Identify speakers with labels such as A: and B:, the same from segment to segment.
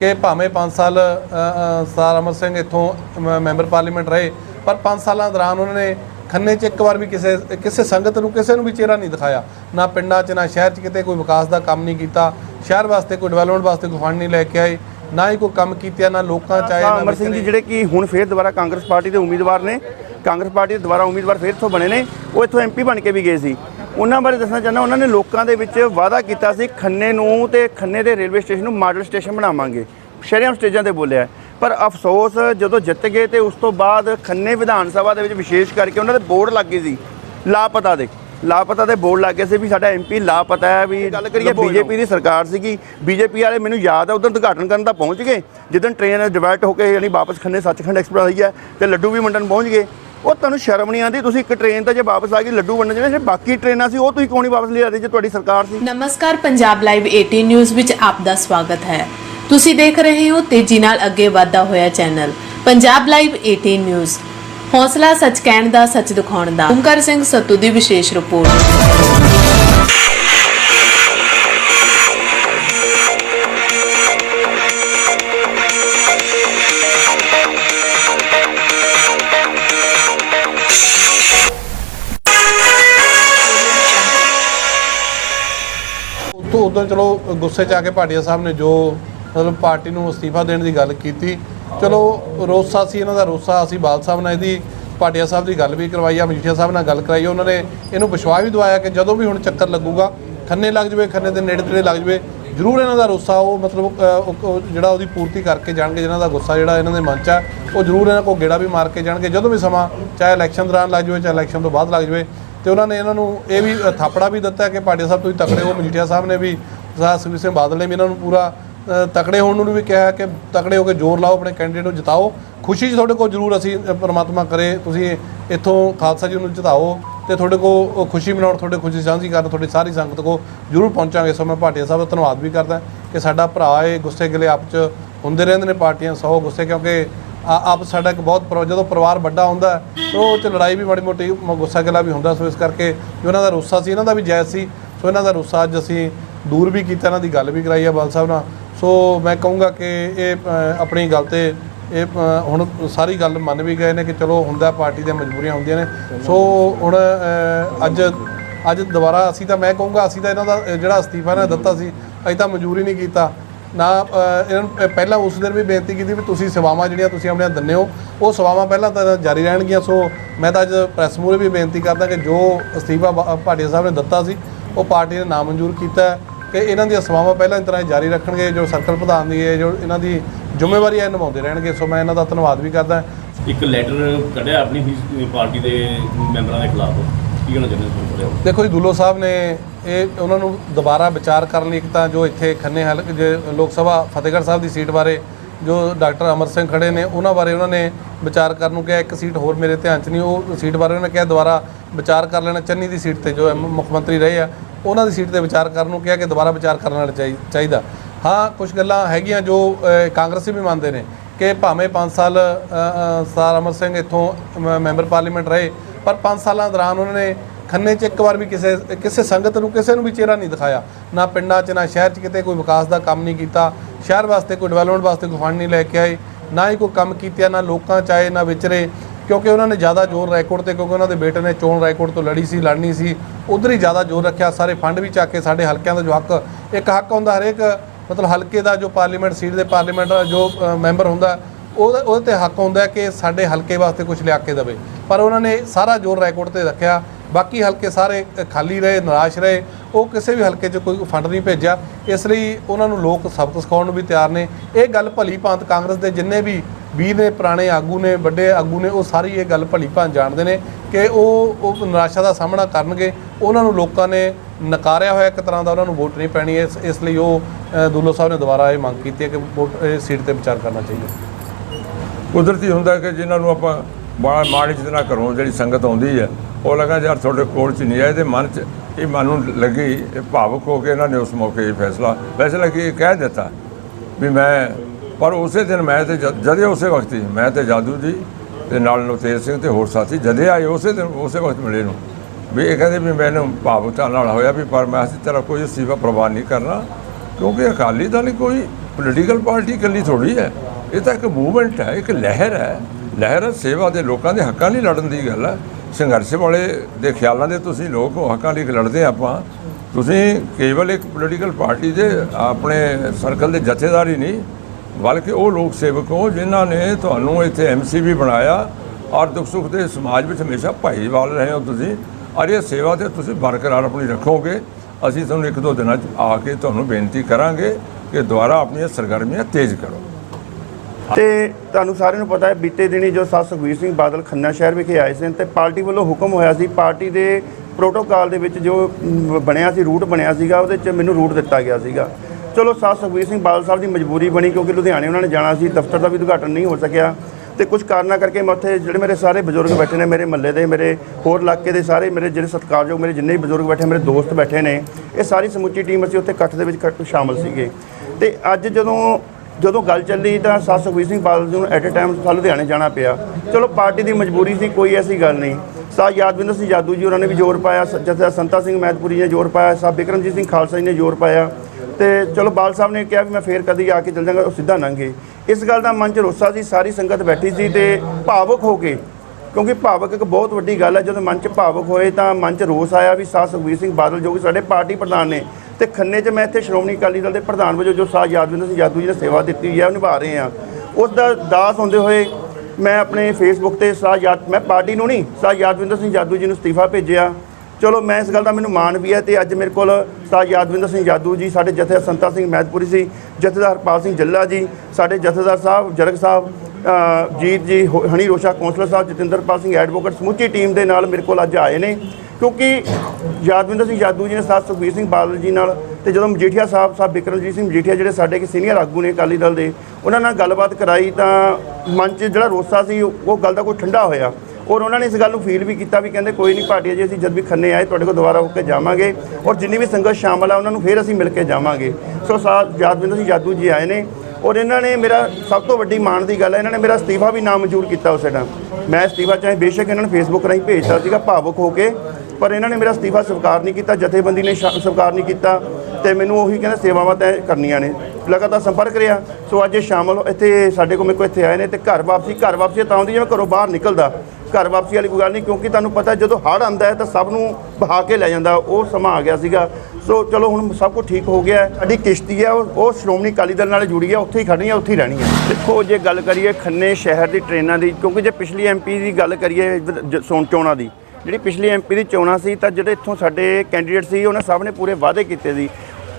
A: ਕਿ ਭਾਵੇਂ 5 ਸਾਲ ਸਰਦਾਰ ਅਮਰ ਸਿੰਘ ਇੱਥੋਂ ਮੈਂਬਰ ਪਾਰਲੀਮੈਂਟ ਰਹੇ ਪਰ 5 ਸਾਲਾਂ ਦੌਰਾਨ ਉਹਨਾਂ ਨੇ ਖੰਨੇ 'ਚ ਇੱਕ ਵਾਰ ਵੀ ਕਿਸੇ ਕਿਸੇ ਸੰਗਤ ਨੂੰ ਕਿਸੇ ਨੂੰ ਵੀ ਚਿਹਰਾ ਨਹੀਂ ਦਿਖਾਇਆ। ਨਾ ਪਿੰਡਾਂ 'ਚ ਨਾ ਸ਼ਹਿਰ 'ਚ ਕਿਤੇ ਕੋਈ ਵਿਕਾਸ ਦਾ ਕੰਮ ਨਹੀਂ ਕੀਤਾ। ਸ਼ਹਿਰ ਵਾਸਤੇ ਕੋਈ ਡਿਵੈਲਪਮੈਂਟ ਵਾਸਤੇ ਕੋਈ ਫੰਡ ਨਹੀਂ ਲੈ ਕੇ ਆਏ। ਨਾ ਹੀ ਕੋਈ ਕੰਮ ਕੀਤਿਆ ਨਾ ਲੋਕਾਂ 'ਚ ਆਏ ਨਾ
B: ਅਮਰ ਸਿੰਘ ਜੀ। ਜਿਹੜੇ ਕਿ ਹੁਣ ਫੇਰ ਦੁਬਾਰਾ ਕਾਂਗਰਸ ਪਾਰਟੀ ਦੇ ਉਮੀਦਵਾਰ ਨੇ ਕਾਂਗਰਸ ਪਾਰਟੀ ਦੇ ਦੁਬਾਰਾ ਉਮੀਦਵਾਰ ਫੇਰ ਤੋਂ ਬਣੇ ਨੇ ਉਹ ਇੱਥੋਂ ਐਮਪੀ ਬਣ ਕੇ ਵੀ ਗਏ ਸੀ। ਉਹਨਾਂ ਬਾਰੇ ਦੱਸਣਾ ਚਾਹੁੰਦਾ ਉਹਨਾਂ ਨੇ ਲੋਕਾਂ ਦੇ ਵਿੱਚ ਵਾਅਦਾ ਕੀਤਾ ਸੀ ਖੰਨੇ ਨੂੰ ਤੇ ਖੰਨੇ ਦੇ ਰੇਲਵੇ ਸਟੇਸ਼ਨ ਨੂੰ ਮਾਡਲ ਸਟੇਸ਼ਨ ਬਣਾਵਾਂਗੇ। ਸ਼ਹਿਰੀਆਂ ਸਟੇਜਾਂ ਤੇ ਬੋਲਿਆ ਪਰ ਅਫਸੋਸ ਜਦੋਂ ਜਿੱਤ ਗਏ ਤੇ ਉਸ ਤੋਂ ਬਾਅਦ ਖੰਨੇ ਵਿਧਾਨ ਸਭਾ ਦੇ ਵਿੱਚ ਵਿਸ਼ੇਸ਼ ਕਰਕੇ ਉਹਨਾਂ ਦੇ ਬੋਰਡ ਲੱਗ ਗਏ ਸੀ। ਲਾਪਤਾ ਦੇ ਲਾਪਤਾ ਦੇ ਬੋਰਡ ਲੱਗੇ ਸੀ ਵੀ ਸਾਡਾ ਐਮਪੀ ਲਾਪਤਾ ਹੈ ਵੀ ਗੱਲ ਕਰੀਏ ਬੀਜੇਪੀ ਦੀ ਸਰਕਾਰ ਸੀਗੀ ਬੀਜੇਪੀ ਵਾਲੇ ਮੈਨੂੰ ਯਾਦ ਹੈ ਉਦੋਂ ਉਦਘਾਟਨ ਕਰਨ ਤਾਂ ਪਹੁੰਚ ਗਏ। ਜਦੋਂ ਟ੍ਰੇਨ ਡਿਵਰਟ ਹੋ ਕੇ ਯਾਨੀ ਵਾਪਸ ਖੰਨੇ ਸੱਚਖੰਡ ਐਕਸਪ੍ਰੈਸ ਆਈ ਹੈ ਤੇ ਲੱਡੂ ਵੀ ਵੰਡਣ ਪਹੁੰਚ ਗਏ। ਉਹ ਤੁਹਾਨੂੰ ਸ਼ਰਮ ਨਹੀਂ ਆਉਂਦੀ? ਤੁਸੀਂ ਇੱਕ ਟ੍ਰੇਨ ਤਾਂ ਜੇ ਵਾਪਸ ਆ ਗਈ ਲੱਡੂ ਵੰਡਣ ਜਿਹੜੇ ਜਿਹੜੇ ਬਾਕੀ ਟ੍ਰੇਨਾਂ ਸੀ, ਉਹ ਤੁਸੀਂ ਕਿਉਂ ਨਹੀਂ ਵਾਪਸ ਲਿਆ ਰਹੇ ਜੇ ਤੁਹਾਡੀ ਸਰਕਾਰ ਸੀ?
C: ਨਮਸਕਾਰ, ਪੰਜਾਬ ਲਾਈਵ 18 ਨਿਊਜ਼ ਵਿੱਚ ਆਪ ਦਾ ਸਵਾਗਤ ਹੈ। ਤੁਸੀਂ ਦੇਖ ਰਹੇ ਹੋ ਤੇਜ਼ੀ ਨਾਲ ਅੱਗੇ ਵਧਦਾ ਹੋਇਆ ਚੈਨਲ, ਪੰਜਾਬ ਲਾਈਵ 18 ਨਿਊਜ਼ ਹੌਸਲਾ ਸੱਚ ਕਹਿਣ ਦਾ, ਸੱਚ ਦਿਖਾਉਣ ਦਾ। ਓਮਕਾਰ ਸਿੰਘ ਸੱਤੂ ਦੀ ਵਿਸ਼ੇਸ਼ ਰਿਪੋਰਟ।
A: ਉਦੋਂ ਚਲੋ ਗੁੱਸੇ 'ਚ ਆ ਕੇ ਭਾਟੀਆ ਸਾਹਿਬ ਨੇ ਜੋ ਮਤਲਬ ਪਾਰਟੀ ਨੂੰ ਅਸਤੀਫਾ ਦੇਣ ਦੀ ਗੱਲ ਕੀਤੀ। ਚਲੋ ਰੋਸਾ ਸੀ, ਇਹਨਾਂ ਦਾ ਰੋਸਾ, ਅਸੀਂ ਬਾਲ ਸਾਹਿਬ ਨਾਲ ਇਹਦੀ, ਭਾਟੀਆ ਸਾਹਿਬ ਦੀ ਗੱਲ ਵੀ ਕਰਵਾਈ ਆ ਮਜੀਠੀਆ ਸਾਹਿਬ ਨਾਲ ਗੱਲ ਕਰਾਈ। ਉਹਨਾਂ ਨੇ ਇਹਨੂੰ ਵਿਸ਼ਵਾਸ ਵੀ ਦਵਾਇਆ ਕਿ ਜਦੋਂ ਵੀ ਹੁਣ ਚੱਕਰ ਲੱਗੂਗਾ, ਖੰਨੇ ਲੱਗ ਜਵੇ, ਖੰਨੇ ਦੇ ਨੇੜੇ ਤੇੜੇ ਲੱਗ ਜਵੇ, ਜ਼ਰੂਰ ਇਹਨਾਂ ਦਾ ਰੋਸਾ ਉਹ ਮਤਲਬ ਜਿਹੜਾ ਉਹਦੀ ਪੂਰਤੀ ਕਰਕੇ ਜਾਣਗੇ, ਜਿਹਨਾਂ ਦਾ ਗੁੱਸਾ ਜਿਹੜਾ ਇਹਨਾਂ ਦੇ ਮਨ 'ਚ ਆ, ਉਹ ਜ਼ਰੂਰ ਇਹਨਾਂ ਕੋਲ ਗੇੜਾ ਵੀ ਮਾਰ ਕੇ ਜਾਣਗੇ। ਜਦੋਂ ਵੀ ਸਮਾਂ, ਚਾਹੇ ਇਲੈਕਸ਼ਨ ਦੌਰਾਨ ਲੱਗ ਜਵੇ, ਚਾਹੇ ਇਲੈਕਸ਼ਨ ਤੋਂ ਬਾਅਦ ਲੱਗ ਜਵੇ ਤੇ ਉਹਨਾਂ ਨੇ ਇਹਨਾਂ ਨੂੰ ਇਹ ਵੀ ਥਾਪੜਾ ਵੀ ਦਿੱਤਾ ਕਿ ਭਾਟੀਆ ਸਾਹਿਬ ਤੁਸੀਂ ਤਕੜੇ ਹੋ। ਮਜੀਠੀਆ ਸਾਹਿਬ ਨੇ ਵੀ, ਸਰਦਾਰ ਸੁਖਬੀਰ ਸਿੰਘ ਬਾਦਲ ਨੇ ਵੀ ਇਹਨਾਂ ਨੂੰ ਪੂਰਾ ਤਕੜੇ ਹੋਣ ਨੂੰ ਵੀ ਕਿਹਾ ਕਿ ਤਕੜੇ ਹੋ ਕੇ ਜ਼ੋਰ ਲਾਓ, ਆਪਣੇ ਕੈਂਡੀਡੇਟ ਨੂੰ ਜਿਤਾਓ। ਖੁਸ਼ੀ 'ਚ ਤੁਹਾਡੇ ਕੋਲ ਜ਼ਰੂਰ ਅਸੀਂ ਪਰਮਾਤਮਾ ਕਰੇ, ਤੁਸੀਂ ਇੱਥੋਂ ਖਾਲਸਾ ਜੀ ਨੂੰ ਜਿਤਾਓ ਤੇ ਤੁਹਾਡੇ ਕੋਲ ਉਹ ਖੁਸ਼ੀ ਮਨਾਉਣ, ਤੁਹਾਡੇ ਖੁਸ਼ੀ ਸਾਂਝੀ ਕਰਨ, ਤੁਹਾਡੀ ਸਾਰੀ ਸੰਗਤ ਕੋ ਜ਼ਰੂਰ ਪਹੁੰਚਾਂਗੇ। ਸੋ ਮੈਂ ਭਾਟੀਆ ਸਾਹਿਬ ਦਾ ਧੰਨਵਾਦ ਵੀ ਕਰਦਾ ਕਿ ਸਾਡਾ ਭਰਾ ਇਹ ਗੁੱਸੇ ਗਿਲੇ ਆਪ 'ਚ ਹੁੰਦੇ ਰਹਿੰਦੇ ਨੇ ਪਾਰਟੀਆਂ, ਸੌ ਗੁੱਸੇ ਕਿਉਂਕਿ ਆਪ ਸਾਡਾ ਇੱਕ ਬਹੁਤ ਪਰਿਵਾਰ ਜਦੋਂ ਪਰਿਵਾਰ ਵੱਡਾ ਹੁੰਦਾ ਹੈ, ਤਾਂ ਉਹ ਚ ਲੜਾਈ ਵੀ ਮਾੜੀ ਮੋਟੀ ਮ- ਗੁੱਸਾ ਗਿਲਾ ਵੀ ਹੁੰਦਾ। ਸੋ ਇਸ ਕਰਕੇ ਜੋ ਇਹਨਾਂ ਦਾ ਰੁੱਸਾ ਸੀ ਇਹਨਾਂ ਦਾ ਵੀ ਜਾਇਜ਼ ਸੀ। ਸੋ ਇਹਨਾਂ ਦਾ ਰੁੱਸਾ ਅੱਜ ਅਸੀਂ ਦੂਰ ਵੀ ਕੀਤਾ ਇਹਨਾਂ ਦੀ ਗੱਲ ਵੀ ਕਰਾਈ ਆ ਬਾਲ ਸਾਹਿਬ ਨਾਲ। ਸੋ ਮੈਂ ਕਹੂੰਗਾ ਕਿ ਇਹ ਅ, ਆਪਣੀ ਗੱਲ ਤੇ ਇਹ ਅ, ਹੁਣ ਸਾਰੀ ਗੱਲ ਮੰਨ ਵੀ ਗਏ ਨੇ ਕਿ ਚਲੋ ਹੁੰਦਾ ਪਾਰਟੀ ਦੀਆਂ ਮਜਬੂਰੀਆਂ ਹੁੰਦੀਆਂ ਨੇ। ਸੋ ਹੁਣ ਅ, ਅੱਜ ਅੱਜ ਦੁਬਾਰਾ ਅਸੀਂ ਤਾਂ ਮੈਂ ਕਹੂੰਗਾ ਅਸੀਂ ਤਾਂ ਇਹਨਾਂ ਦਾ ਅ, ਜਿਹੜਾ ਅਸਤੀਫਾ ਇਹਨਾਂ ਨੇ ਦਿੱਤਾ ਸੀ ਅਸੀਂ ਤਾਂ ਮਨਜ਼ੂਰ ਹੀ ਨਹੀਂ ਕੀਤਾ। ਨਾ ਇਹਨਾਂ ਨੂੰ ਪਹਿਲਾਂ ਉਸ ਦਿਨ ਵੀ ਬੇਨਤੀ ਕੀਤੀ ਵੀ ਤੁਸੀਂ ਸੇਵਾਵਾਂ ਜਿਹੜੀਆਂ ਤੁਸੀਂ ਆਪਣੀਆਂ ਦਿੰਦੇ ਹੋ ਉਹ ਸੇਵਾਵਾਂ ਪਹਿਲਾਂ ਤਾਂ ਜਾਰੀ ਰਹਿਣਗੀਆਂ। ਸੋ ਮੈਂ ਤਾਂ ਅੱਜ ਪ੍ਰੈਸ ਮੂਹਰੇ ਵੀ ਬੇਨਤੀ ਕਰਦਾ ਕਿ ਜੋ ਅਸਤੀਫਾ ਭਾਟੀਆ ਸਾਹਿਬ ਨੇ ਦਿੱਤਾ ਸੀ ਉਹ ਪਾਰਟੀ ਨੇ ਨਾਮਨਜ਼ੂਰ ਕੀਤਾ ਕਿ ਇਹਨਾਂ ਦੀਆਂ ਸੇਵਾਵਾਂ ਪਹਿਲਾਂ ਇਸ ਤਰ੍ਹਾਂ ਜਾਰੀ ਰੱਖਣਗੇ ਜੋ ਸਰਕਲ ਪ੍ਰਧਾਨ ਦੀ ਹੈ ਜੋ ਇਹਨਾਂ ਦੀ ਜ਼ਿੰਮੇਵਾਰੀ ਹੈ ਨਿਭਾਉਂਦੇ ਰਹਿਣਗੇ। ਸੋ ਮੈਂ ਇਹਨਾਂ ਦਾ ਧੰਨਵਾਦ ਵੀ ਕਰਦਾ।
D: ਇੱਕ ਲੈਟਰ ਕੱਢਿਆ ਆਪਣੀ ਪਾਰਟੀ ਦੇ ਮੈਂਬਰਾਂ ਦੇ ਖਿਲਾਫ। ਕੀ ਕਹਿਣਾ ਚਾਹੁੰਦੇ ਹੋ
A: ਦੇਖੋ ਜੀ ਦੁੱਲੋ ਸਾਹਿਬ ਨੇ ਇਹ ਉਹਨਾਂ ਨੂੰ ਦੁਬਾਰਾ ਵਿਚਾਰ ਕਰਨ ਲਈ ਇੱਕ ਤਾਂ ਜੋ ਇੱਥੇ ਖੰਨੇ ਹਲਕੇ ਜੇ ਲੋਕ ਸਭਾ ਫਤਿਹਗੜ੍ਹ ਸਾਹਿਬ ਦੀ ਸੀਟ ਬਾਰੇ ਜੋ ਡਾਕਟਰ ਅਮਰ ਸਿੰਘ ਖੜੇ ਨੇ ਉਹਨਾਂ ਬਾਰੇ ਉਹਨਾਂ ਨੇ ਵਿਚਾਰ ਕਰਨ ਨੂੰ ਕਿਹਾ ਇੱਕ ਸੀਟ ਹੋਰ ਮੇਰੇ ਧਿਆਨ 'ਚ ਨਹੀਂ ਉਹ ਸੀਟ ਬਾਰੇ ਉਹਨਾਂ ਨੇ ਕਿਹਾ ਦੁਬਾਰਾ ਵਿਚਾਰ ਕਰ ਲੈਣਾ ਚੰਨੀ ਦੀ ਸੀਟ ਤੇ ਜੋ ਮੁੱਖ ਮੰਤਰੀ ਰਹੇ ਆ ਉਹਨਾਂ ਦੀ ਸੀਟ ਤੇ ਵਿਚਾਰ ਕਰਨ ਨੂੰ ਕਿਹਾ ਕਿ ਦੁਬਾਰਾ ਵਿਚਾਰ ਕਰਨ ਵਾਲਾ ਚਾਹੀ- ਚਾਹੀਦਾ। ਹਾਂ ਕੁਝ ਗੱਲਾਂ ਹੈਗੀਆਂ ਜੋ ਕਾਂਗਰਸੀ ਵੀ ਮੰਨਦੇ ਨੇ ਕਿ ਭਾਵੇਂ 5 ਸਾਲ ਅ, ਸਰਦਾਰ ਅਮਰ ਸਿੰਘ ਇੱਥੋਂ ਮੈਂਬਰ ਪਾਰਲੀਮੈਂਟ ਰਹੇ ਪਰ 5 ਸਾਲਾਂ ਦੌਰਾਨ ਉਹਨਾਂ ਨੇ ਖੰਨੇ 'ਚ ਇੱਕ ਵਾਰ ਵੀ ਕਿਸੇ ਕਿਸੇ ਸੰਗਤ ਨੂੰ ਕਿਸੇ ਨੂੰ ਵੀ ਚਿਹਰਾ ਨਹੀਂ ਦਿਖਾਇਆ। ਨਾ ਪਿੰਡਾਂ 'ਚ, ਨਾ ਸ਼ਹਿਰ 'ਚ ਕਿਤੇ ਕੋਈ ਵਿਕਾਸ ਦਾ ਕੰਮ ਨਹੀਂ ਕੀਤਾ। ਸ਼ਹਿਰ ਵਾਸਤੇ ਕੋਈ ਡਿਵੈਲਪਮੈਂਟ ਵਾਸਤੇ ਕੋਈ ਫੰਡ ਨਹੀਂ ਲੈ ਕੇ ਆਏ। ਨਾ ਹੀ ਕੋਈ ਕੰਮ ਕੀਤਿਆ, ਨਾ ਲੋਕਾਂ 'ਚ ਆਏ, ਨਾ ਵਿਚਰੇ ਕਿਉਂਕਿ ਉਹਨਾਂ ਨੇ ਜ਼ਿਆਦਾ ਜ਼ੋਰ ਰੈਕੋਰਡ ਤੇ, ਕਿਉਂਕਿ ਉਹਨਾਂ ਦੇ ਬੇਟੇ ਨੇ ਚੋਣ ਰੈਕੋਰਡ ਤੋਂ ਲੜੀ ਸੀ, ਲੜਨੀ ਸੀ। ਉਧਰ ਹੀ ਜ਼ਿਆਦਾ ਜ਼ੋਰ ਰੱਖਿਆ, ਸਾਰੇ ਫੰਡ ਵੀ ਚੱਕ ਕੇ ਸਾਡੇ ਹਲਕਿਆਂ ਦਾ ਜੋ ਹੱਕ, ਇੱਕ ਹੱਕ ਹੁੰਦਾ ਹਰੇਕ, ਮਤਲਬ ਹਲਕੇ ਦਾ ਜੋ ਪਾਰਲੀਮੈਂਟ ਸੀਟ ਦੇ ਪਾਰਲੀਮੈਂਟ ਦਾ ਜੋ ਮੈਂਬਰ ਹੁੰਦਾ ਉਹਦੇ ਉਹਦੇ ਤੇ ਹੱਕ ਹੁੰਦਾ ਕਿ ਸਾਡੇ ਹਲਕੇ ਵਾਸਤੇ ਕੁਝ ਲਿਆ ਕੇ ਦੇਵੇ। ਪਰ ਉਹਨਾਂ ਨੇ ਸਾਰਾ ਜ਼ੋਰ ਰੈਕੋਰਡ ਤੇ ਰੱਖਿਆ। ਬਾਕੀ ਹਲਕੇ ਸਾਰੇ ਖਾਲੀ ਰਹੇ ਨਿਰਾਸ਼ ਰਹੇ। ਉਹ ਕਿਸੇ ਵੀ ਹਲਕੇ 'ਚ ਕੋਈ ਫੰਡ ਨਹੀਂ ਭੇਜਿਆ। ਇਸ ਲਈ ਉਹਨਾਂ ਨੂੰ ਲੋਕ ਸਬਕ ਸਿਖਾਉਣ ਨੂੰ ਵੀ ਤਿਆਰ ਨੇ। ਇਹ ਗੱਲ ਭਲੀ ਭਾਂਤ ਕਾਂਗਰਸ ਦੇ ਜਿੰਨੇ ਵੀ ਵੀਰ ਨੇ ਪੁਰਾਣੇ ਆਗੂ ਨੇ ਵੱਡੇ ਆਗੂ ਨੇ ਉਹ ਸਾਰੀ ਇਹ ਗੱਲ ਭਲੀ ਭਾਂਤ ਜਾਣਦੇ ਨੇ ਕਿ ਉਹ ਉਹ ਨਿਰਾਸ਼ਾ ਦਾ ਸਾਹਮਣਾ ਕਰਨਗੇ। ਉਹਨਾਂ ਨੂੰ ਲੋਕਾਂ ਨੇ ਨਕਾਰਿਆ ਹੋਇਆ ਇੱਕ ਤਰ੍ਹਾਂ ਦਾ ਉਹਨਾਂ ਨੂੰ ਵੋਟ ਨਹੀਂ ਪੈਣੀ। ਇਸ ਇਸ ਲਈ ਉਹ ਅ, ਦੁੱਲੋ ਸਾਹਿਬ ਨੇ ਦੁਬਾਰਾ ਇਹ ਮੰਗ ਕੀਤੀ ਹੈ ਕਿ ਵੋਟ ਇਹ ਸੀਟ ਤੇ ਵਿਚਾਰ ਕਰਨਾ ਚਾਹੀਦਾ।
E: ਕੁਦਰਤੀ ਹੁੰਦਾ ਕਿ ਜਿਨ੍ਹਾਂ ਨੂੰ ਆਪਾਂ ਬੜਾ ਮਾੜੀ ਜਿਤਨਾ ਘਰੋਂ ਜਿਹੜੀ ਸੰਗਤ ਆਉਂਦੀ ਹੈ, ਉਹ ਲਗਾ ਯਾਰ ਤੁਹਾਡੇ ਕੋਲ ਚ ਨਹੀਂ ਆਏ ਤੇ ਮਨ ਚ ਇਹ ਮਨ ਨੂੰ ਲੱਗੀ, ਇਹ ਭਾਵੁਕ ਹੋ ਕੇ ਇਹਨਾਂ ਨੇ ਉਸ ਮੌਕੇ ਇਹ ਫੈਸਲਾ ਫੈਸਲਾ ਕੀ ਇਹ ਕਹਿ ਦਿੱਤਾ ਵੀ ਮੈਂ, ਪਰ ਉਸੇ ਦਿਨ ਮੈਂ ਤੇ ਜਦ- ਜਦੇ ਉਸੇ ਵਕਤ ਹੀ, ਮੈਂ ਤੇ ਜਾਦੂ ਜੀ ਤੇ ਨਾਲ ਨਵਤੇਜ ਸਿੰਘ ਤੇ ਹੋਰ ਸਾਥੀ ਜਦੇ ਆਏ ਉਸੇ ਦਿਨ, ਉਸੇ ਵਕਤ ਮਿਲੇ ਨੂੰ ਵੀ ਇਹ ਕਹਿੰਦੇ ਵੀ ਮੈਨੂੰ ਭਾਵੁਕਤਾ ਨਾਲ ਹੋਇਆ ਵੀ ਪਰ ਮੈਂ ਅਸੀਂ ਤਰ੍ਹਾਂ ਕੋਈ ਅਸਤੀਫਾ ਪ੍ਰਵਾਨ ਨਹੀਂ ਕਰਨਾ ਕਿਉਂਕਿ ਅਕਾਲੀ ਦਲ ਹੀ ਕੋਈ ਪੋਲੀਟੀਕਲ ਪਾਰਟੀ ਇਕੱਲੀ ਥੋੜੀ ਹੈ। ਇਹ ਤਾਂ ਇੱਕ ਮੂਵਮੈਂਟ ਹੈ, ਇੱਕ ਲਹਿਰ ਹੈ। ਲਹਿਰ ਸੇਵਾ ਦੇ ਲੋਕਾਂ ਦੇ ਹੱਕਾਂ ਲਈ ਲੜਨ ਦੀ ਗੱਲ ਹੈ। ਸੰਘਰਸ਼ ਵਾਲੇ ਦੇ ਖਿਆਲਾਂ ਦੇ ਤੁਸੀਂ ਲੋਕ ਹੋ, ਹੱਕਾਂ ਲਈ ਲੜਦੇ ਆਪਾਂ। ਤੁਸੀਂ ਕੇਵਲ ਇੱਕ ਪੋਲੀਟੀਕਲ ਪਾਰਟੀ ਦੇ ਆਪਣੇ ਸਰਕਲ ਦੇ ਜਥੇਦਾਰ ਹੀ ਨਹੀਂ, ਬਲਕਿ ਉਹ ਲੋਕ ਸੇਵਕ ਹੋ, ਜਿਨ੍ਹਾਂ ਨੇ ਤੁਹਾਨੂੰ ਇੱਥੇ ਐਮਸੀ ਵੀ ਬਣਾਇਆ। ਔਰ ਦੁੱਖ ਸੁੱਖ ਦੇ ਸਮਾਜ ਵਿੱਚ ਹਮੇਸ਼ਾ ਭਾਈਵਾਲ ਰਹੇ ਹੋ ਤੁਸੀਂ। ਔਰ ਇਹ ਸੇਵਾ ਤੇ ਤੁਸੀਂ ਬਰਕਰਾਰ ਆਪਣੀ ਰੱਖੋਗੇ। ਅਸੀਂ ਤੁਹਾਨੂੰ ਇੱਕ ਦੋ ਦਿਨਾਂ 'ਚ ਆ ਕੇ ਤੁਹਾਨੂੰ ਬੇਨਤੀ ਕਰਾਂਗੇ ਕਿ ਦੁਬਾਰਾ ਆਪਣੀਆਂ ਸਰਗਰਮੀਆਂ ਤੇਜ਼ ਕਰੋ।
B: ਤੇ ਤੁਹਾਨੂੰ ਸਾਰਿਆਂ ਨੂੰ ਪਤਾ ਹੈ, ਬੀਤੇ ਦਿਨੀ ਜੋ ਸਰ ਸੁਖਬੀਰ ਸਿੰਘ ਬਾਦਲ ਖੰਨਾ ਸ਼ਹਿਰ ਵਿਖੇ ਆਏ ਸਨ ਤੇ ਪਾਰਟੀ ਵੱਲੋਂ ਹੁਕਮ ਹੋਇਆ ਸੀ, ਪਾਰਟੀ ਦੇ ਪ੍ਰੋਟੋਕਾਲ ਦੇ ਵਿੱਚ ਜੋ ਬਣਿਆ ਸੀ ਰੂਟ ਬਣਿਆ ਸੀਗਾ, ਉਹਦੇ 'ਚ ਮੈਨੂੰ ਰੂਟ ਦਿੱਤਾ ਗਿਆ ਸੀਗਾ। ਚਲੋ ਸਰ ਸੁਖਬੀਰ ਸਿੰਘ ਬਾਦਲ ਸਾਹਿਬ ਦੀ ਮਜਬੂਰੀ ਬਣੀ ਕਿਉਂਕਿ ਲੁਧਿਆਣੇ ਉਹਨਾਂ ਨੇ ਜਾਣਾ ਸੀ, ਦਫ਼ਤਰ ਦਾ ਵੀ ਉਦਘਾਟਨ ਨਹੀਂ ਹੋ ਸਕਿਆ। ਤੇ ਕੁਝ ਕਾਰਨਾਂ ਕਰਕੇ ਮੈਂ ਉੱਥੇ ਜਿਹੜੇ ਮੇਰੇ ਸਾਰੇ ਬਜ਼ੁਰਗ ਬੈਠੇ ਨੇ, ਮੇਰੇ ਮਹੱਲੇ ਦੇ, ਮੇਰੇ ਹੋਰ ਇਲਾਕੇ ਦੇ ਸਾਰੇ ਮੇਰੇ ਜਿਹੜੇ ਸਤਿਕਾਰਯੋਗ ਮੇਰੇ ਜਿੰਨੇ ਵੀ ਬਜ਼ੁਰਗ ਬੈਠੇ, ਮੇਰੇ ਦੋਸਤ ਬੈਠੇ ਨੇ, ਇਹ ਸਾਰੀ ਸਮੁੱਚੀ ਟੀਮ ਅਸੀਂ ਉੱਥੇ ਇਕੱਠ ਦੇ ਵਿੱਚ ਇਕੱਠ ਸ਼ਾਮਲ ਸੀਗੇ। ਤੇ ਅੱਜ ਜਦੋਂ ਜਦੋਂ ਗੱਲ ਚੱਲੀ ਤਾਂ ਸਰ ਸੁਖਬੀਰ ਸਿੰਘ ਬਾਦਲ ਜੀ ਨੂੰ ਐਟ ਅ ਟਾਈਮ ਲੁਧਿਆਣੇ ਜਾਣਾ ਪਿਆ। ਚਲੋ ਪਾਰਟੀ ਦੀ ਮਜਬੂਰੀ ਸੀ, ਕੋਈ ਐਸੀ ਗੱਲ ਨਹੀਂ। ਸਾ ਯਾਦਵਿੰਦਰ ਸਿੰਘ ਜਾਦੂ ਜੀ ਉਹਨਾਂ ਨੇ ਵੀ ਜ਼ੋਰ ਪਾਇਆ ਜਥੇਦਾਰ ਸੰਤਾ ਸਿੰਘ ਮੈਦਪੁਰੀ ਨੇ ਜ਼ੋਰ ਪਾਇਆ ਸਾਹਿਬ ਬਿਕਰਮਜੀਤ ਸਿੰਘ ਖਾਲਸਾ ਜੀ ਨੇ ਜ਼ੋਰ ਪਾਇਆ। ਤੇ ਚਲੋ ਬਾਲ ਸਾਹਿਬ ਨੇ ਕਿਹਾ ਵੀ ਮੈਂ ਫੇਰ ਕਦੀ ਆ ਕੇ ਚੱਲ ਜਾਂਗਾ, ਉਹ ਸਿੱਧਾ ਲੰਘੇ। ਇਸ ਗੱਲ ਦਾ ਮਨ ਚ ਰੋਸਾ ਸੀ, ਸਾਰੀ ਸੰਗਤ ਬੈਠੀ ਸੀ ਤੇ ਭਾਵੁਕ ਹੋ ਕੇ ਕਿਉਂਕਿ ਭਾਵੁਕ ਇੱਕ ਬਹੁਤ ਵੱਡੀ ਗੱਲ ਹੈ, ਜਦੋਂ ਮਨ ਚ ਭਾਵੁਕ ਹੋਏ ਤਾਂ ਮਨ ਚ ਰੋਸ ਆਇਆ ਵੀ ਸਾਹ ਸੁਖਬੀਰ ਸਿੰਘ ਬਾਦਲ ਜੋ ਕਿ ਸਾਡੇ ਪਾਰਟੀ ਪ੍ਰਧਾਨ ਨੇ। ਤੇ ਖੰਨੇ 'ਚ ਮੈਂ ਇੱਥੇ ਸ਼੍ਰੋਮਣੀ ਅਕਾਲੀ ਦਲ ਦੇ ਪ੍ਰਧਾਨ ਵਜੋਂ ਜੋ ਸਾਹ ਯਾਦਵਿੰਦਰ ਸਿੰਘ ਜਾਦੂ ਜੀ ਨੇ ਸੇਵਾ ਦਿੱਤੀ ਹੋਈ ਹੈ ਉਹ ਨਿਭਾ ਰਹੇ ਆ ਉਸ ਦਾ ਦਾਸ ਹੁੰਦੇ ਹੋਏ ਮੈਂ ਆਪਣੇ ਫੇਸਬੁੱਕ ਤੇ ਸਾਹ ਯਾਦ, ਮੈਂ ਪਾਰਟੀ ਨੂੰ ਨਹੀਂ, ਸਾਹ ਯਾਦਵਿੰਦਰ ਸਿੰਘ ਜਾਦੂ ਜੀ ਨੂੰ ਅਸਤੀਫਾ ਭੇਜਿਆ। ਚਲੋ ਮੈਂ ਇਸ ਗੱਲ ਦਾ ਮੈਨੂੰ ਮਾਣ ਵੀ ਹੈ ਤੇ ਅੱਜ ਮੇਰੇ ਕੋਲ ਸਾਹ ਯਾਦਵਿੰਦਰ ਸਿੰਘ ਜਾਦੂ ਜੀ, ਸਾਡੇ ਜਥੇਦਾਰ ਸੰਤਾ ਸਿੰਘ ਮਹਿਤਪੁਰੀ ਸੀ ਜਥੇਦਾਰ ਹਰਪਾਲ ਸਿੰਘ ਜੱਲਾ ਜੀ, ਸਾਡੇ ਜਥੇਦਾਰ ਸਾਹਿਬ ਜਰਗ ਸਾਹਿਬ ਜੀਤ ਜੀ, ਹੋ- ਹਣੀ ਰੋਸ਼ਾ ਕੌਂਸਲਰ ਸਾਹਿਬ, ਜਤਿੰਦਰਪਾਲ ਸਿੰਘ ਐਡਵੋਕੇਟ, ਸਮੁੱਚੀ ਟੀਮ ਦੇ ਨਾਲ ਮੇਰੇ ਕੋਲ ਅੱਜ ਆਏ ਨੇ। ਕਿਉਂਕਿ ਯਾਦਵਿੰਦਰ ਸਿੰਘ ਜਾਦੂ ਜੀ ਨੇ ਸਾਥ ਸੁਖਬੀਰ ਸਿੰਘ ਬਾਦਲ ਜੀ ਨਾਲ ਤੇ ਜਦੋਂ ਮਜੀਠੀਆ ਸਾਹਿਬ ਸਾਹਿਬ ਬਿਕਰਮਜੀਤ ਸਿੰਘ ਮਜੀਠੀਆ ਜਿਹੜੇ ਸਾਡੇ ਕਿ ਸੀਨੀਅਰ ਆਗੂ ਨੇ ਅਕਾਲੀ ਦਲ ਦੇ, ਉਹਨਾਂ ਨਾਲ ਗੱਲਬਾਤ ਕਰਾਈ ਤਾਂ ਮਨ 'ਚ ਜਿਹੜਾ ਰੋਸਾ ਸੀ ਉਹ ਉਹ ਗੱਲ ਦਾ ਕੋਈ ਠੰਡਾ ਹੋਇਆ। ਔਰ ਉਹਨਾਂ ਨੇ ਇਸ ਗੱਲ ਨੂੰ ਫੀਲ ਵੀ ਕੀਤਾ ਵੀ ਕਹਿੰਦੇ ਕੋਈ ਨਹੀਂ ਭਾਟੀਆ ਜੀ, ਅਸੀਂ ਜਦ ਵੀ ਖੰਨੇ ਆਏ, ਤੁਹਾਡੇ ਕੋਲ ਦੁਬਾਰਾ ਹੋ ਕੇ ਜਾਵਾਂਗੇ। ਔਰ ਜਿੰਨੀ ਵੀ ਸੰਗਤ ਸ਼ਾਮਲ ਆ ਉਹਨਾਂ ਨੂੰ ਫੇਰ ਅਸੀਂ ਮਿਲ ਕੇ ਜਾਵਾਂਗੇ। ਸੋ ਸਾਥ ਯਾਦਵਿੰਦਰ ਸਿੰਘ ਜਾਦੂ ਜੀ ਆਏ ਨੇ ਔਰ ਇਹਨਾਂ ਨੇ ਮੇਰਾ ਸਭ ਤੋਂ ਵੱਡੀ ਮਾਣ ਦੀ ਗੱਲ ਹੈ, ਇਹਨਾਂ ਨੇ ਮੇਰਾ ਅਸਤੀਫਾ ਵੀ ਨਾ ਮਨਜ਼ੂਰ ਕੀਤਾ ਉਸੇ ਟਾਈਮ ਮੈਂ ਅਸਤੀਫਾ ਚਾਹੇ ਬੇਸ਼ੱਕ ਇਹਨਾਂ ਨੇ ਫੇਸਬੁੱਕ ਰਾਹੀਂ ਭੇਜਤਾ ਸੀਗਾ, ਭਾਵੁਕ ਹੋ ਕੇ, ਪਰ ਇਹਨਾਂ ਨੇ ਮੇਰਾ ਅਸਤੀਫਾ ਸਵੀਕਾਰ ਨਹੀਂ ਕੀਤਾ, ਜਥੇਬੰਦੀ ਨੇ ਸ਼ਾ- ਸਵੀਕਾਰ ਨਹੀਂ ਕੀਤਾ ਤੇ ਮੈਨੂੰ ਉਹੀ ਕਹਿੰਦੇ ਸੇਵਾਵਾਂ ਤੈਅ ਕਰਨੀਆਂ ਨੇ। ਲਗਾਤਾਰ ਸੰਪਰਕ ਰਿਹਾ। ਸੋ ਅੱਜ ਇਹ ਸ਼ਾਮਲ ਇੱਥੇ ਸਾਡੇ ਕੋਲ ਮੇਰੇ ਕੋਲ ਇੱਥੇ ਆਏ ਨੇ ਤੇ ਘਰ ਵਾਪਸੀ ਘਰ ਵਾਪਸੀ ਤਾਂ ਆਉਂਦੀ ਜਿਵੇਂ ਘਰੋਂ ਬਾਹਰ ਨਿਕਲਦਾ। ਘਰ ਵਾਪਸੀ ਵਾਲੀ ਕੋਈ ਗੱਲ ਨਹੀਂ, ਕਿਉਂਕਿ ਤੁਹਾਨੂੰ ਪਤਾ ਜਦੋਂ ਹੜ੍ਹ ਆਉਂਦਾ ਹੈ ਤਾਂ ਸਭ ਨੂੰ ਬਹਾ ਕੇ ਲੈ ਜਾਂਦਾ, ਉਹ ਸਮਾਂ ਆ ਗਿਆ ਸੀਗਾ। ਸੋ ਚਲੋ ਹੁਣ ਸਭ ਕੁਝ ਠੀਕ ਹੋ ਗਿਆ, ਸਾਡੀ ਕਿਸ਼ਤੀ ਹੈ, ਉਹ ਸ਼੍ਰੋਮਣੀ ਅਕਾਲੀ ਦਲ ਨਾਲ ਜੁੜੀ ਹੈ, ਉੱਥੇ ਹੀ ਖੜਨੀ ਹੈ, ਉੱਥੇ ਹੀ ਰਹਿਣੀ ਹੈ। ਦੇਖੋ, ਜੇ ਗੱਲ ਕਰੀਏ ਖੰਨੇ ਸ਼ਹਿਰ ਦੀ, ਟ੍ਰੇਨਾਂ ਦੀ, ਕਿਉਂਕਿ ਜੇ ਪਿਛਲੀ ਐਮਪੀ ਦੀ ਗੱਲ ਕਰੀਏ ਸੋਨ ਚੋਣਾਂ ਦੀ, ਜਿਹੜੀ ਪਿਛਲੀ ਐਮਪੀ ਦੀ ਚੋਣਾਂ ਸੀ, ਤਾਂ ਜਿਹੜੇ ਇੱਥੋਂ ਸਾਡੇ ਕੈਂਡੀਡੇਟ ਸੀ, ਉਹਨਾਂ ਸਭ ਨੇ ਪੂਰੇ ਵਾਅਦੇ ਕੀਤੇ ਸੀ।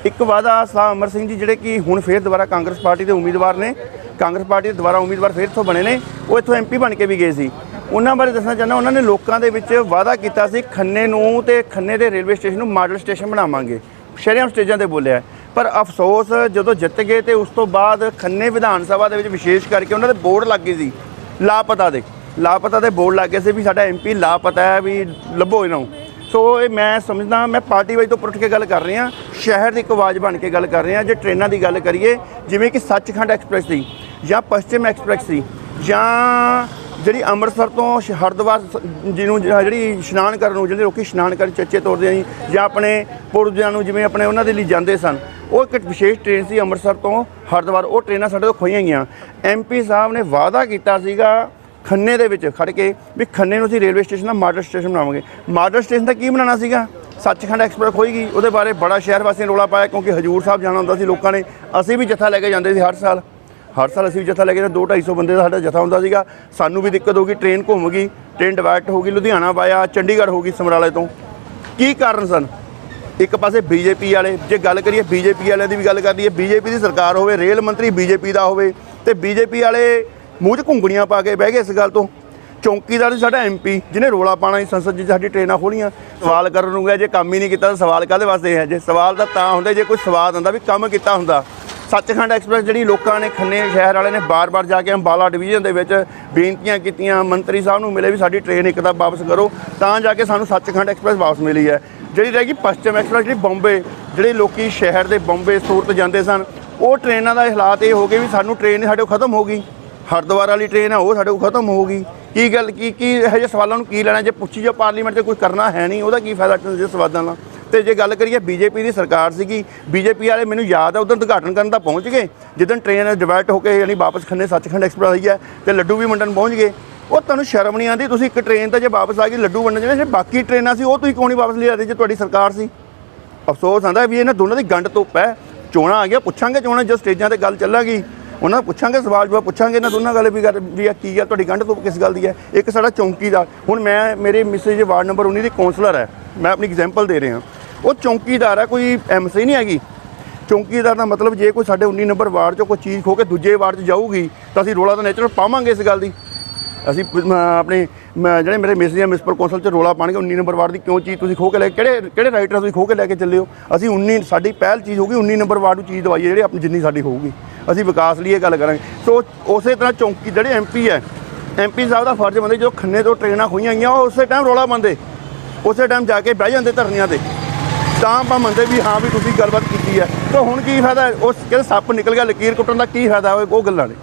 B: ਇੱਕ ਵਾਅਦਾ ਸਾ ਅਮਰ ਸਿੰਘ ਜੀ, ਜਿਹੜੇ ਕਿ ਹੁਣ ਫੇਰ ਦੁਬਾਰਾ ਕਾਂਗਰਸ ਪਾਰਟੀ ਦੇ ਉਮੀਦਵਾਰ ਨੇ, ਕਾਂਗਰਸ ਪਾਰਟੀ ਦੇ ਦੁਬਾਰਾ ਉਮੀਦਵਾਰ ਫੇਰ ਇੱਥੋਂ ਬਣੇ ਨੇ, ਉਹ ਇੱਥੋਂ ਐਮਪੀ ਬਣ ਕੇ ਵੀ ਗਏ ਸੀ। ਉਹਨਾਂ ਬਾਰੇ ਦੱਸਣਾ ਚਾਹੁੰਦਾ, ਉਹਨਾਂ ਨੇ ਲੋਕਾਂ ਦੇ ਵਿੱਚ ਵਾਅਦਾ ਕੀਤਾ ਸੀ, ਖੰਨੇ ਨੂੰ ਤੇ ਖੰਨੇ ਦੇ ਰੇਲਵੇ ਸਟੇਸ਼ਨ ਨੂੰ ਮਾਡਲ ਸਟੇਸ਼ਨ ਬਣਾਵਾਂਗੇ। ਸ਼ਰੇਆਮ ਸਟੇਜਾਂ ਤੇ ਬੋਲਿਆ ਪਰ ਅਫਸੋਸ, ਜਦੋਂ ਜਿੱਤ ਗਏ ਤੇ ਉਸ ਤੋਂ ਬਾਅਦ ਖੰਨੇ ਵਿਧਾਨ ਸਭਾ ਦੇ ਵਿੱਚ ਵਿਸ਼ੇਸ਼ ਕਰਕੇ ਉਹਨਾਂ ਦੇ ਬੋਰਡ ਲੱਗ ਗਏ ਸੀ। ਲਾਪਤਾ ਦੇ ਲਾਪਤਾ ਦੇ ਬੋਰਡ ਲੱਗ ਗਏ ਸੀ ਵੀ ਸਾਡਾ ਐਮਪੀ ਲਾਪਤਾ ਹੈ ਵੀ ਲੱਭੋ ਇਹਨਾਂ। ਨੂੰ ਸੋ ਇਹ ਮੈਂ ਸਮਝਦਾ, ਮੈਂ ਪਾਰਟੀ ਵਾਈਜ਼ ਤੋਂ ਉੱਠ ਕੇ ਗੱਲ ਕਰ ਰਿਹਾ, ਸ਼ਹਿਰ ਦੀ ਇੱਕ ਆਵਾਜ਼ ਬਣ ਕੇ ਗੱਲ ਕਰ ਰਿਹਾ, ਜੇ ਟ੍ਰੇਨਾਂ ਦੀ ਗੱਲ ਕਰੀਏ, ਜਿਵੇਂ ਕਿ ਸੱਚਖੰਡ ਐਕਸਪ੍ਰੈਸ ਦੀ ਜਾਂ ਪਸ਼ਚਿਮ ਐਕਸਪ੍ਰੈਸ ਦੀ ਜਾਂ ਜਿਹੜੀ ਅੰਮ੍ਰਿਤਸਰ ਤੋਂ ਸ਼- ਹਰਿਦੁਆਰ ਸ- ਜਿਹਨੂੰ ਜ- ਜਿਹੜੀ ਇਸ਼ਨਾਨ ਕਰਨ ਨੂੰ ਜਿਹੜੇ ਲੋਕੀ ਇਸ਼ਨਾਨ ਕਰਨ ਚੱਚੇ ਤੋਰਦੇ ਆ ਜੀ, ਜਾਂ ਆਪਣੇ ਪੁਰਜਿਆਂ ਨੂੰ ਜਿਵੇਂ ਆਪਣੇ ਉਹਨਾਂ ਦੇ ਲਈ ਜਾਂਦੇ ਸਨ, ਉਹ ਇੱਕ ਵਿਸ਼ੇਸ਼ ਟ੍ਰੇਨ ਸੀ ਅੰਮ੍ਰਿਤਸਰ ਤੋਂ ਹਰਿਦੁਆਰ, ਉਹ ਟ੍ਰੇਨਾਂ ਸਾਡੇ ਤੋਂ ਖੋਈਆਂ ਗਈਆਂ। ਐਮਪੀ ਸਾਹਿਬ ਨੇ ਵਾਅਦਾ ਕੀਤਾ ਸੀਗਾ ਖੰਨੇ ਦੇ ਵਿੱਚ ਖੜ ਕੇ ਵੀ ਖੰਨੇ ਨੂੰ ਅਸੀਂ ਰੇਲਵੇ ਸਟੇਸ਼ਨ ਦਾ ਮਾਡਲ ਸਟੇਸ਼ਨ ਬਣਾਵਾਂਗੇ। ਮਾਡਲ ਸਟੇਸ਼ਨ ਦਾ ਕੀ ਬਣਾਉਣਾ ਸੀਗਾ? ਸੱਚਖੰਡ ਐਕਸਪ੍ਰੈਸ ਖੋਏਗੀ ਉਹਦੇ ਬਾਰੇ ਬੜਾ ਸ਼ਹਿਰ ਵਾਸੀਆਂ ਨੇ ਰੌਲਾ ਪਾਇਆ ਕਿਉਂਕਿ ਹਜੂਰ ਸਾਹਿਬ ਜਾਣਾ ਹੁੰਦਾ ਸੀ ਲੋਕਾਂ ਨੇ, ਅਸੀਂ ਵੀ ਜੱਥਾ ਲੈ ਕੇ ਜਾਂਦੇ ਸੀ ਹਰ ਸਾਲ। ਹਰ ਸਾਲ ਅਸੀਂ ਵੀ ਜੱਥਾ ਲੈ ਕੇ ਜਾਂਦੇ 2-250 ਬੰਦੇ ਦਾ ਸਾਡਾ ਜਥਾ ਹੁੰਦਾ ਸੀਗਾ। ਸਾਨੂੰ ਵੀ ਦਿੱਕਤ ਹੋ ਗਈ ਟ੍ਰੇਨ ਘੁੰਮ ਗਈ ਟ੍ਰੇਨ ਡਿਵਾਈਟ ਹੋ ਗਈ, ਲੁਧਿਆਣਾ ਵਾਇਆ, ਚੰਡੀਗੜ੍ਹ ਹੋ ਗਈ ਸਮਰਾਲੇ ਤੋਂ। ਕੀ ਕਾਰਨ ਸਨ? ਇੱਕ ਪਾਸੇ ਬੀਜੇਪੀ ਵਾਲੇ, ਜੇ ਗੱਲ ਕਰੀਏ ਬੀਜੇਪੀ ਵਾਲਿਆਂ ਦੀ ਵੀ ਗੱਲ ਕਰ ਲਈਏ, ਬੀਜੇਪੀ ਦੀ ਸਰਕਾਰ ਹੋਵੇ, ਰੇਲ ਮੰਤਰੀ ਬੀਜੇਪੀ ਦਾ ਹੋਵੇ, ਤੇ ਬੀਜੇਪੀ ਵਾਲੇ ਮੂੰਹ 'ਚ ਘੁੰਗਣੀਆਂ ਪਾ ਕੇ ਬਹਿ ਗਏ ਇਸ ਗੱਲ ਤੋਂ। ਚੌਂਕੀਦਾਰ ਸੀ ਸਾਡਾ ਐਮਪੀ ਜਿਹਨੇ ਰੋਲਾ ਪਾਣਾ ਸੀ, ਸੰਸਦ 'ਚ ਸਾਡੀ ਟ੍ਰੇਨਾਂ ਖੋਲੀਆਂ ਸਵਾਲ ਕਰਨ ਨੂੰ ਗਿਆ ਜੇ ਕੰਮ ਹੀ ਨਹੀਂ ਕੀਤਾ ਤਾਂ ਸਵਾਲ ਕਾਹਦੇ ਵਾਸਤੇ ਹੈ? ਜੇ ਸਵਾਲ ਤਾਂ ਤਾਂ ਹੁੰਦਾ, ਜੇ ਕੋਈ ਸਵਾਦ ਹੁੰਦਾ ਵੀ ਕੰਮ ਕੀਤਾ ਹੁੰਦਾ ਸੱਚਖੰਡ ਐਕਸਪ੍ਰੈਸ ਜਿਹੜੀ ਲੋਕਾਂ ਨੇ ਖੰਨੇ ਸ਼ਹਿਰ ਵਾਲੇ ਨੇ ਬਾਰ-ਬਾਰ ਜਾ ਕੇ ਅੰਬਾਲਾ ਡਿਵੀਜ਼ਨ ਦੇ ਵਿੱਚ ਬੇਨਤੀਆਂ ਕੀਤੀਆਂ, ਮੰਤਰੀ ਸਾਹਿਬ ਨੂੰ ਮਿਲੇ ਵੀ ਸਾਡੀ ਟ੍ਰੇਨ ਇੱਕ ਤਾਂ ਵਾਪਸ ਕਰੋ, ਤਾਂ ਜਾ ਕੇ ਸਾਨੂੰ ਸੱਚਖੰਡ ਐਕਸਪ੍ਰੈਸ ਵਾਪਸ ਮਿਲੀ ਹੈ। ਜਿਹੜੀ ਰਹਿ ਗਈ ਪਸ਼ਚਿਮ ਐਕਸਪ੍ਰੈਸ, ਜਿਹੜੀ ਬੰਬੇ, ਜਿਹੜੇ ਲੋਕੀ ਸ਼ਹਿਰ ਦੇ ਬੰਬੇ, ਸੂਰਤ ਜਾਂਦੇ ਸਨ, ਉਹ ਟ੍ਰੇਨਾਂ ਦਾ ਹਾਲਾਤ ਇਹ ਹੋ ਗਏ ਵੀ ਸਾਨੂੰ ਟ੍ਰੇਨ ਸਾਡੇ ਕੋਲ ਖਤਮ ਹੋ ਗਈ। ਹਰਿਦੁਆਰ ਵਾਲੀ ਟ੍ਰੇਨ ਆ, ਉਹ ਸਾਡੇ ਕੋਲ ਖਤਮ ਹੋ ਗਈ। ਕੀ ਗੱਲ, ਕੀ ਕੀ ਇਹੋ ਜਿਹੇ ਸਵਾਲਾਂ ਨੂੰ ਕੀ ਲੈਣਾ? ਜੇ ਪੁੱਛੀ ਜੋ ਪਾਰਲੀਮੈਂਟ 'ਚ ਕੁਝ ਕਰਨਾ ਹੈ ਨਹੀਂ, ਉਹਦਾ ਕੀ ਫਾਇਦਾ ਜੇ ਸਵਾਦਾਂ ਦਾ ਤੇ ਜੇ ਗੱਲ ਕਰੀਏ ਬੀਜੇਪੀ ਦੀ ਸਰਕਾਰ ਸੀਗੀ, ਬੀਜੇਪੀ ਵਾਲੇ ਮੈਨੂੰ ਯਾਦ ਆ ਉਧਰ ਉਦਘਾਟਨ ਕਰਨ ਦਾ ਪਹੁੰਚ ਗਏ। ਜਿੱਦਣ ਟ੍ਰੇਨ ਡਿਵਰਟ ਹੋ ਕੇ ਯਾਨੀ ਵਾਪਸ ਖੰਨੇ ਸੱਚਖੰਡ ਐਕਸਪ੍ਰੈਸ ਆਈ ਹੈ, ਤੇ ਲੱਡੂ ਵੀ ਵੰਡਣ ਪਹੁੰਚ ਗਏ। ਉਹ ਤੁਹਾਨੂੰ ਸ਼ਰਮ ਨਹੀਂ ਆਉਂਦੀ ਤੁਸੀਂ ਇੱਕ ਟ੍ਰੇਨ ਤਾਂ ਜੇ ਵਾਪਸ ਆ ਗਈ, ਲੱਡੂ ਵੰਡਣ ਜਿਹੜੇ ਬਾਕੀ ਟ੍ਰੇਨਾਂ ਸੀ, ਉਹ ਤੁਸੀਂ ਕਿਉਂ ਨਹੀਂ ਵਾਪਸ ਲਿਆ ਰਹੇ ਜੇ ਤੁਹਾਡੀ ਸਰਕਾਰ ਸੀ? ਅਫਸੋਸ ਆਂਦਾ ਵੀ ਇਹਨਾਂ ਦੋਨਾਂ ਦੀ ਗੰਢ ਧੁੱਪ ਹੈ। ਚੋਣਾਂ ਆ ਗਿਆ ਪੁੱਛਾਂਗੇ ਚੋਣਾਂ ਜੋ ਸਟੇਜਾਂ ਤੇ ਗੱਲ ਚੱਲਾਂਗੀ। ਉਹਨਾਂ ਨੂੰ ਪੁੱਛਾਂਗੇ, ਸਵਾਲ ਜਵਾਬ ਪੁੱਛਾਂਗੇ, ਇਹਨਾਂ ਦੋਨਾਂ ਗੱਲ ਵੀ ਕਰ ਵੀ ਆ, ਕੀ ਆ, ਤੁਹਾਡੀ ਗੰਢ ਤੋਂ ਕਿਸ ਗੱਲ ਦੀ ਹੈ ਇੱਕ ਸਾਡਾ ਚੌਂਕੀਦਾਰ, ਹੁਣ ਮੈਂ, ਮੇਰੇ ਮਿਸੇਜ ਵਾਰਡ ਨੰਬਰ 19 ਦੀ ਕਾਉਂਸਲਰ ਹੈ ਮੈਂ ਆਪਣੀ ਐਗਜ਼ਾਮਪਲ ਦੇ ਰਿਹਾ। ਉਹ ਚੌਂਕੀਦਾਰ ਹੈ ਕੋਈ ਐਮਸੀ ਨਹੀਂ ਹੈਗੀ। ਚੌਂਕੀਦਾਰ ਦਾ ਮਤਲਬ ਜੇ ਕੋਈ ਸਾਡੇ 19 ਨੰਬਰ ਵਾਰਡ 'ਚੋਂ ਕੋਈ ਚੀਜ਼ ਖੋ ਕੇ ਦੂਜੇ ਵਾਰਡ 'ਚ ਜਾਊਗੀ, ਤਾਂ ਅਸੀਂ ਰੋਲਾ ਤਾਂ ਨੇਚਰ ਪਾਵਾਂਗੇ ਇਸ ਗੱਲ ਦੀ। ਅਸੀਂ ਆਪਣੇ, ਮ- ਜਿਹੜੇ ਮੇਰੇ ਮਿਸ ਜਾਂ ਮਿਸਪਰ ਕੌਂਸਲ 'ਚ ਰੋਲਾ ਪਾਣਗੇ 19 ਨੰਬਰ ਵਾਰਡ ਦੀ ਕਿਉਂ ਚੀਜ਼ ਤੁਸੀਂ ਖੋ ਕੇ ਲੈ, ਕਿਹੜੇ ਕਿਹੜੇ ਰਾਈਟਰ ਤੁਸੀਂ ਖੋ ਕੇ ਲੈ ਕੇ ਚੱਲੇ ਹੋ? ਅਸੀਂ 19 ਸਾਡੀ ਪਹਿਲ ਚੀਜ਼ ਹੋਊਗੀ 19 ਨੰਬਰ ਵਾਰਡ ਨੂੰ ਚੀਜ਼ ਦਵਾਈ ਜਿਹੜੀ ਆਪਣੀ ਜਿੰਨੀ ਸਾਡੀ ਹੋਊਗੀ। ਅਸੀਂ ਵਿਕਾਸ ਲਈ ਇਹ ਗੱਲ ਕਰਾਂਗੇ। ਸੋ ਉਸੇ ਤਰ੍ਹਾਂ ਚੌਂਕੀ, ਜਿਹੜੇ ਐਮਪੀ ਹੈ ਐਮਪੀ ਸਾਹਿਬ ਦਾ ਫਰਜ਼ ਬੰਦੇ ਜੋ ਖੰਨੇ ਤੋਂ ਟ੍ਰੇਨਾਂ ਖੋਈਆਂ ਗਈਆਂ, ਉਹ ਉਸੇ ਟਾਈਮ ਰੋਲਾ ਪਾਉਂਦੇ। ਉਸੇ ਟਾਈਮ ਜਾ ਕੇ ਬਹਿ ਜਾਂਦੇ ਧਰਨਿਆਂ ਤੇ। ਤਾਂ ਆਪਾਂ ਮੰਨਦੇ ਵੀ ਹਾਂ ਵੀ ਤੁਸੀਂ ਗੱਲਬਾਤ ਕੀਤੀ ਹੈ। ਤਾਂ ਹੁਣ ਕੀ ਫਾਇਦਾ, ਉਸ ਕਹਿੰਦੇ ਸੱਪ ਨਿਕਲ ਗਿਆ, ਲਕੀਰ ਕੁੱਟਣ ਦਾ ਕੀ ਫਾਇਦਾ, ਉਹ ਉਹ ਗੱਲਾਂ ਨੇ।